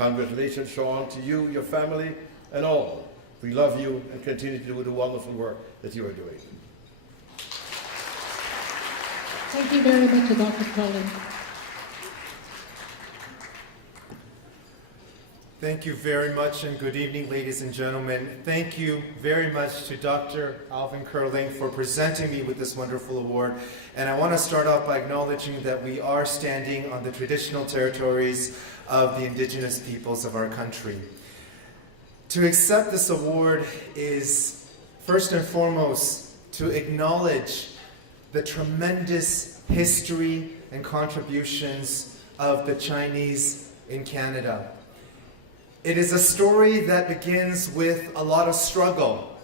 Congratulations, Shaun, to you, your family, and all. We love you and continue to do the wonderful work that you are doing. Thank you very much, Dr. Curling. Thank you very much, and good evening, ladies and gentlemen. Thank you very much to Dr. Alvin Curling for presenting me with this wonderful award. And I want to start off by acknowledging that we are standing on the traditional territories of the indigenous peoples of our country. To accept this award is first and foremost to acknowledge the tremendous history and contributions of the Chinese in Canada. It is a story that begins with a lot of struggle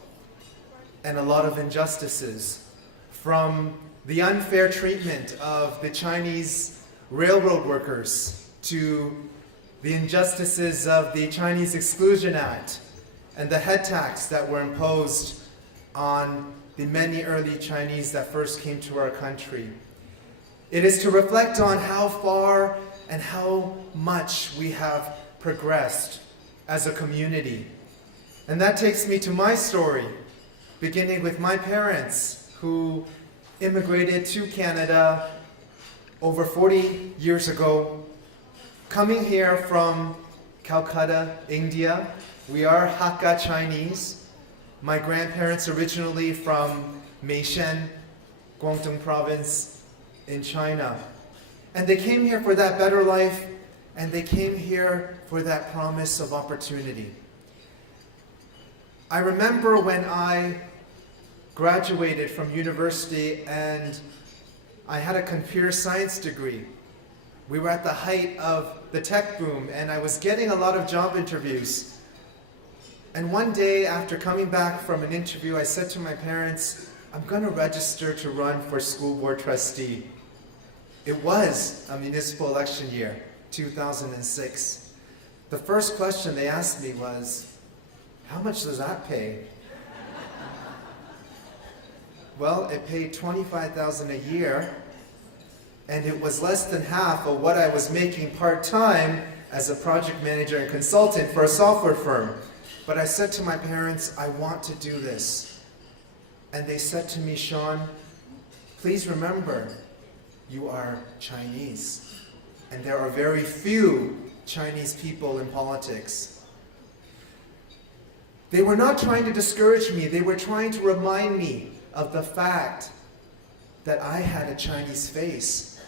and a lot of injustices, from the unfair treatment of the Chinese railroad workers to the injustices of the Chinese Exclusion Act and the head tax that were imposed on the many early Chinese that first came to our country. It is to reflect on how far and how much we have progressed as a community. And that takes me to my story, beginning with my parents, who immigrated to Canada over 40 years ago, coming here from Calcutta, India. We are Hakka Chinese. My grandparents originally from Meishan, Guangdong province in China. And they came here for that better life, and they came here for that promise of opportunity. I remember when I graduated from university and I had a computer science degree. We were at the height of the tech boom, and I was getting a lot of job interviews. And one day after coming back from an interview, I said to my parents, I'm going to register to run for school board trustee. It was a municipal election year, 2006. The first question they asked me was, how much does that pay? Well, it paid $25,000 a year, and it was less than half of what I was making part-time as a project manager and consultant for a software firm. But I said to my parents, I want to do this. And they said to me, Shaun, please remember, you are Chinese, and there are very few Chinese people in politics. They were not trying to discourage me. They were trying to remind me of the fact that I had a Chinese face,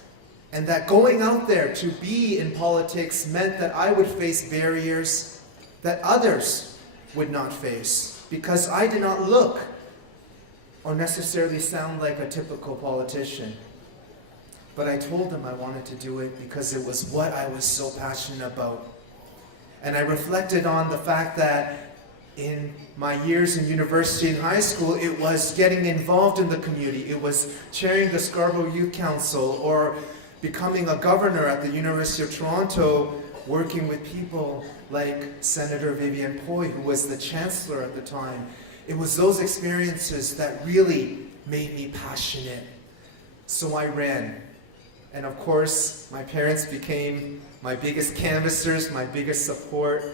and that going out there to be in politics meant that I would face barriers that others would not face, because I did not look or necessarily sound like a typical politician. But I told them I wanted to do it because it was what I was so passionate about. And I reflected on the fact that in my years in university and high school, it was getting involved in the community. It was chairing the Scarborough Youth Council, or becoming a governor at the University of Toronto, working with people like Senator Vivian Poy, who was the chancellor at the time. It was those experiences that really made me passionate. So I ran. And of course, my parents became my biggest canvassers, my biggest support.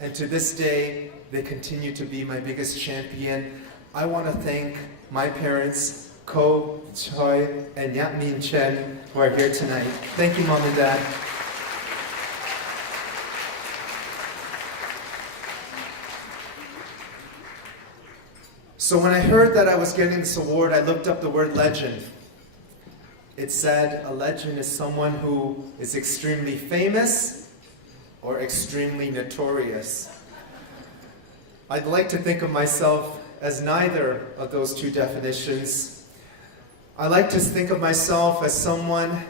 And to this day, they continue to be my biggest champion. I want to thank my parents, Ko, Choi, and Yat-Min Chen, who are here tonight. Thank you, Mom and Dad. So when I heard that I was getting this award, I looked up the word legend. It said a legend is someone who is extremely famous or extremely notorious. I'd like to think of myself as neither of those two definitions. I like to think of myself as someone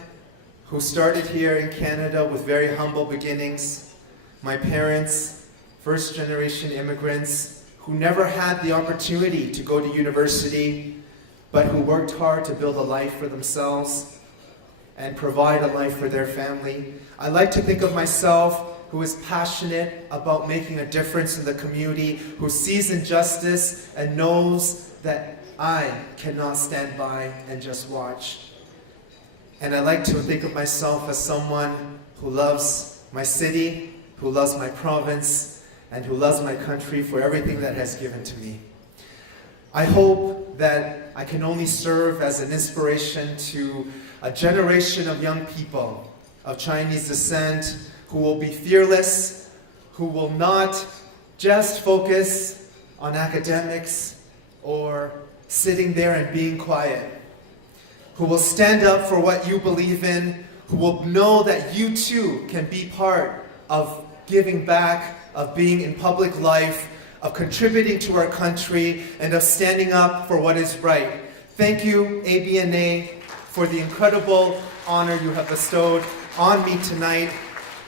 who started here in Canada with very humble beginnings. My parents, first-generation immigrants, who never had the opportunity to go to university, but who worked hard to build a life for themselves and provide a life for their family. I like to think of myself who is passionate about making a difference in the community, who sees injustice and knows that I cannot stand by and just watch. And I like to think of myself as someone who loves my city who loves my province, and who loves my country for everything that has given to me. I hope that I can only serve as an inspiration to a generation of young people of Chinese descent who will be fearless, who will not just focus on academics or sitting there and being quiet, who will stand up for what you believe in, who will know that you too can be part of giving back, of being in public life, of contributing to our country, and of standing up for what is right. Thank you, ABNA, for the incredible honor you have bestowed on me tonight.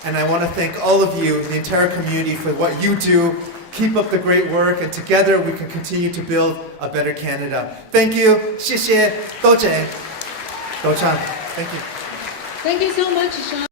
And I want to thank all of you, the entire community, for what you do. Keep up the great work, and together we can continue to build a better Canada. Thank you. 谢谢，多谢，多唱。Thank you. Thank you so much, Shaun.